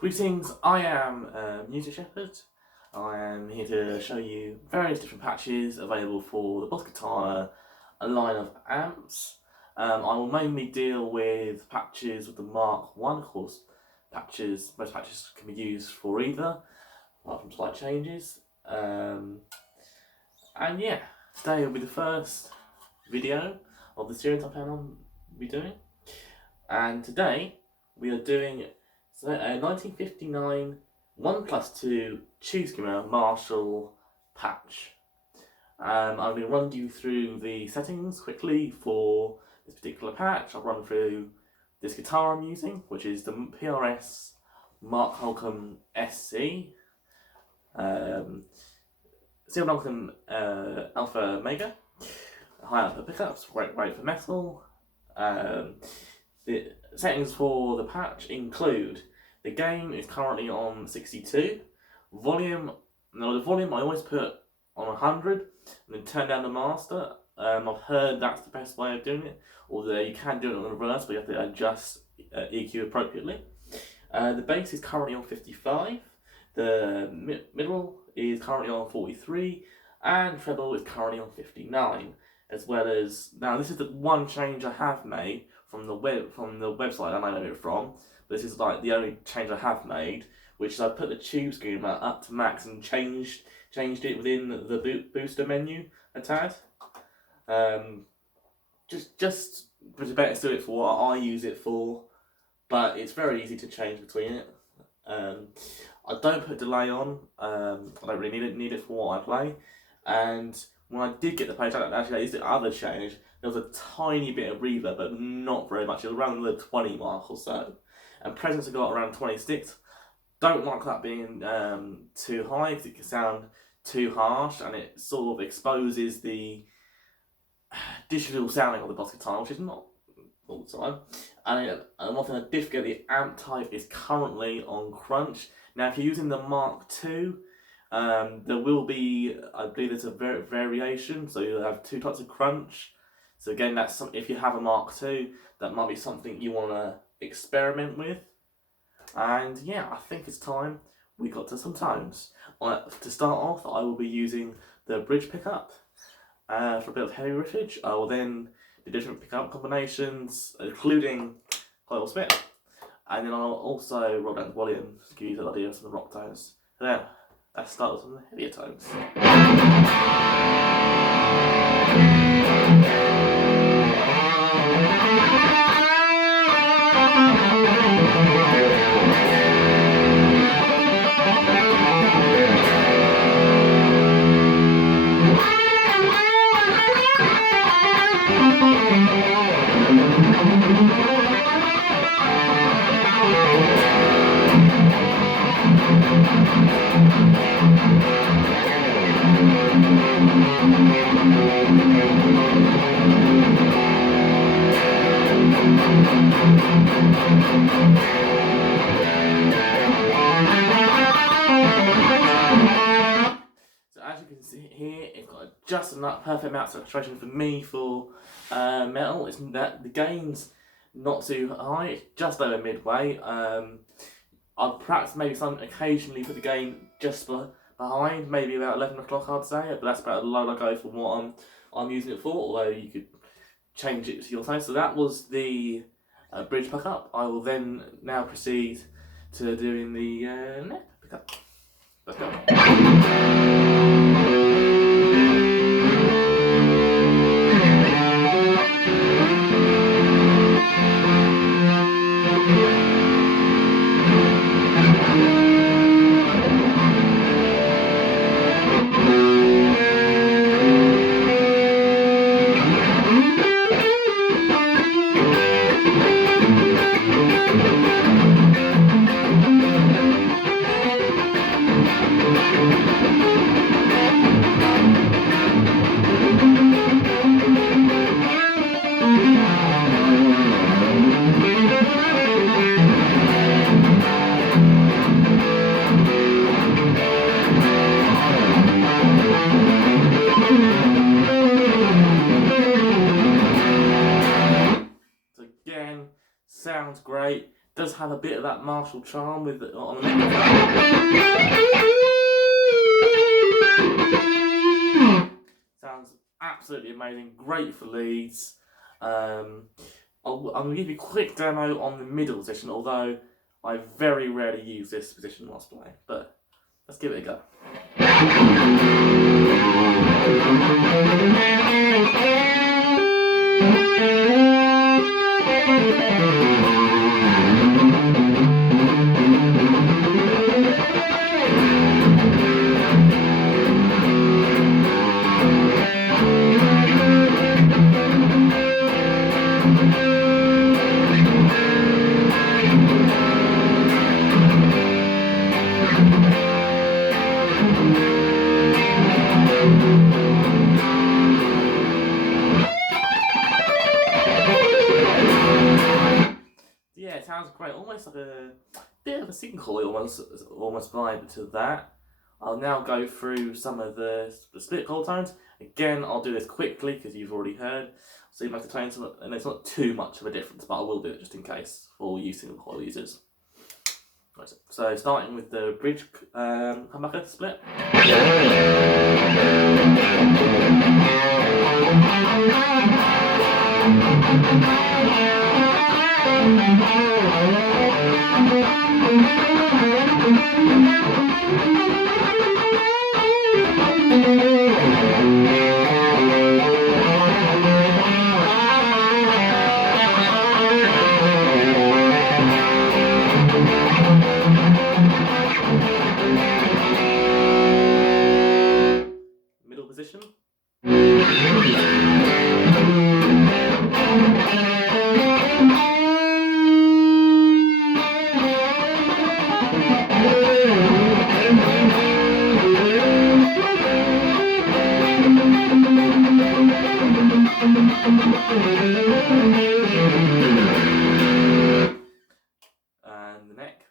Greetings, I am Music Shepherd. I am here to show you various different patches available for the boss katana, a line of amps. I will mainly deal with patches with the Mark 1, of course. Most patches can be used for either, apart from slight changes. And yeah, today will be the first video of the series I plan on doing. And today we are doing a 1959 1+2 tube skimmer Marshall patch. I'm going to run you through the settings quickly for this particular patch. I'll run through this guitar I'm using, which is the PRS Mark Holcomb SC. Steel Duncan Alpha Mega. High output pickups, great for metal. The settings for the patch include the gain is currently on 62. Volume, the volume I always put on 100 and then turn down the master. I've heard that's the best way of doing it, although you can do it in reverse, but you have to adjust EQ appropriately. The bass is currently on 55. The middle is currently on 43, and treble is currently on 59. As well as, now this is the one change I have made from the website I made it from. This is like the only change I have made, which is I put the tube screamer up to max and changed it within the booster menu a tad. Just better to do it for what I use it for, but it's very easy to change between it. I don't put delay on. I don't really need it for what I play. And when I did get the page, actually I used the other change. There was a tiny bit of reverb, but not very much. It was around the 20 mark or so. And presence I got around 26. Don't like that being too high because it can sound too harsh and it sort of exposes the digital sounding of the boss guitar, which is not all the time. And one thing I did forget, the amp type is currently on crunch. Now if you're using the Mark II, there will be, I believe there's a variation, so you'll have two types of crunch. So again, that's if you have a Mark II, that might be something you want to experiment with. And yeah, I think it's time we got to some tones. To start off, I will be using the bridge pickup for a bit of heavy riffage. I will then do different pickup combinations, including coil spit. And then I'll also roll down the volume to give you an idea of some of the rock tones. So then, let's start with some of the heavier tones. Just enough perfect amount of saturation for me for metal. It's that the gain's not too high, it's just over midway. I'll perhaps maybe occasionally put the gain just behind, maybe about 11 o'clock I'd say, but that's about the low I go for what I'm using it for, although you could change it to your taste. So that was the bridge pickup. I will then now proceed to doing the neck pickup. Let's go. Sounds great. does have a bit of that martial charm with on the neck. Sounds absolutely amazing, great for leads. I'm going to give you a quick demo on the middle position, although I very rarely use this position whilst playing, but let's give it a go. Yeah, it sounds great, almost like a bit of a single coil, almost vibe to that. I'll now go through some of the split coil tones. Again, I'll do this quickly because you've already heard. So you might have to tone some, and it's not too much of a difference, but I will do it just in case for you single coil users. Right, so starting with the bridge humbucker split. Middle position. And the neck.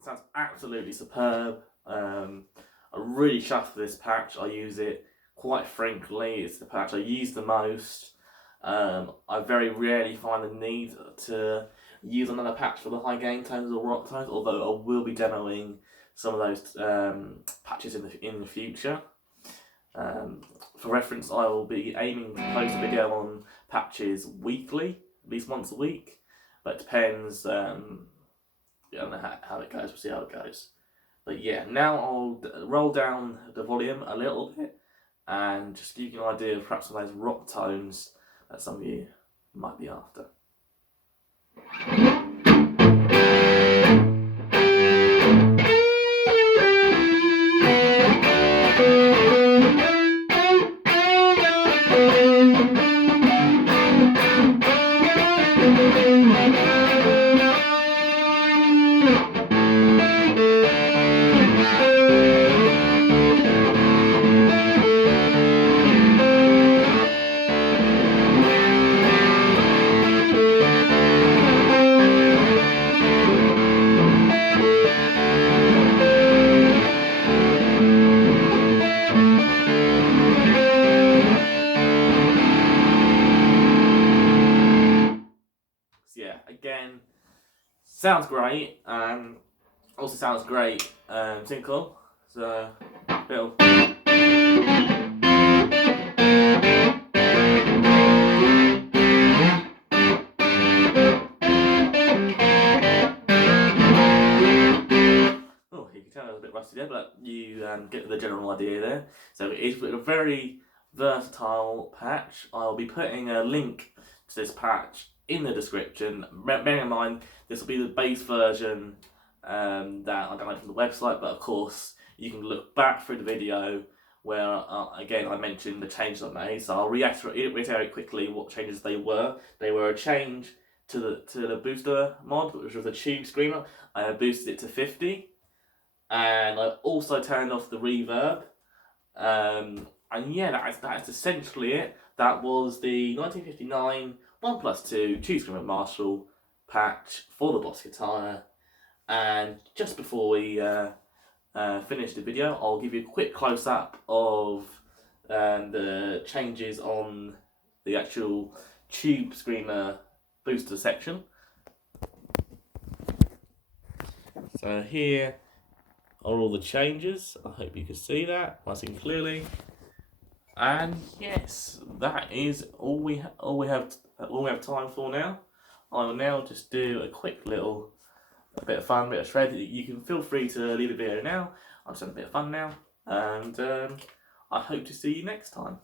Sounds absolutely superb. I really chuffed this patch. I use it quite frequently. It's the patch I use the most. I very rarely find the need to use another patch for the high gain tones or rock tones, although I will be demoing some of those patches in the future. For reference, I will be aiming to post a video on patches weekly, at least once a week, but it depends. I don't know how it goes. We'll see how it goes. But yeah, now I'll roll down the volume a little bit and just give you an idea of perhaps some of those rock tones that some of you might be after. Yeah, again, sounds great, and also sounds great single. So, Bill. Oh, you can tell I was a bit rusty there, but you get the general idea there. So it is a very versatile patch. I'll be putting a link to this patch in the description. Bearing in mind, this will be the base version that I downloaded from the website, but of course you can look back through the video where again I mentioned the changes I made. So I'll reiterate quickly what changes they were. They were a change to the booster mod, which was a tube screamer. I boosted it to 50, and I also turned off the reverb. And yeah, that's essentially it. That was the 1959 1+2 Tube Screamer Marshall patch for the Boss Katana. And just before we finish the video, I'll give you a quick close up of the changes on the actual Tube Screamer booster section. So here are all the changes. I hope you can see that nice and clearly. And yes, that is all we have time for now. I will now just do a quick little bit of fun, bit of shred. You can feel free to leave the video now. I'm just having a bit of fun now, and I hope to see you next time.